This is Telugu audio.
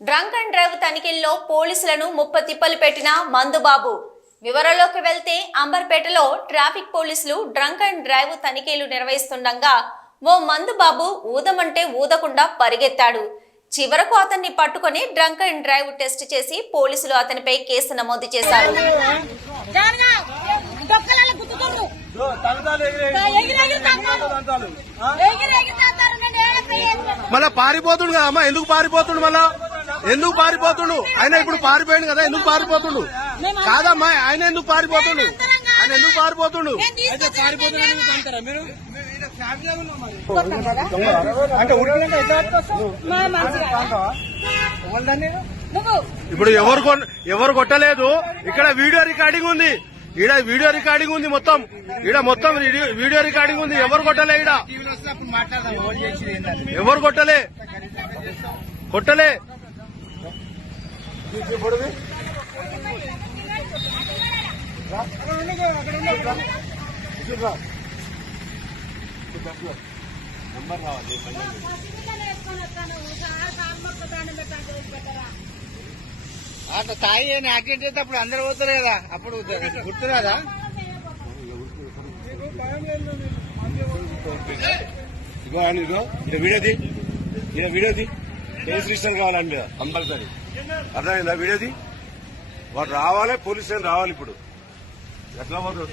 డ్రంక్ అండ్ డ్రైవ్ తనిఖీల్లో పోలీసులను ముప్ప తిప్పలు పెట్టిన మందుబాబు. వివరాల్లోకి వెళ్తే అంబర్పేటలో ట్రాఫిక్ పోలీసులు డ్రంక్ అండ్ డ్రైవ్ తనిఖీలు నిర్వహిస్తుండగా ఓ మందుబాబు ఊదమంటే ఊదకుండా పరిగెత్తాడు. చివరకు అతన్ని పట్టుకొని డ్రంక్ అండ్ డ్రైవ్ టెస్ట్ చేసి పోలీసులు అతనిపై కేసు నమోదు చేశారు. మళ్ళా పారిపోతుండు కదా అమ్మా ఎందుకు పారిపోతుండు మళ్ళా? ఎందుకు పారిపోతుండు? ఆయన ఇప్పుడు పారిపోయింది కదా ఎందుకు పారిపోతుండు? కాదమ్మా ఆయన ఎందుకు పారిపోతుండు? ఆయన ఎందుకు పారిపోతుండు? అంటే ఇప్పుడు ఎవరు ఎవరు కొట్టలేదు? ఇక్కడ వీడియో రికార్డింగ్ ఉంది. ఈడ వీడియో రికార్డింగ్ ఉంది మొత్తం. ఈడ మొత్తం వీడియో- వీడియో రికార్డింగ్ ఉంది. ఎవరు కొట్టలే ఈడ? టీవీలో వస్తే అప్పుడు ఏంటని. ఎవరు కొట్టలే కొట్టలే అట్లా తాగి అని యాక్సిడెంట్ అయితే అప్పుడు అందరు పోతారు కదా. అప్పుడు గుర్తు కదా ఇగో ఆయన ఇగో ఇక వీడియోది. ఇక వీడియోది. కేసు రిజిస్టర్ కావాలని మీద కంపల్సరీ అర్థమైందా వీడియోది? వాడు రావాలి పోలీస్ స్టేషన్ రావాలి ఇప్పుడు. ఎట్లా పోతుందో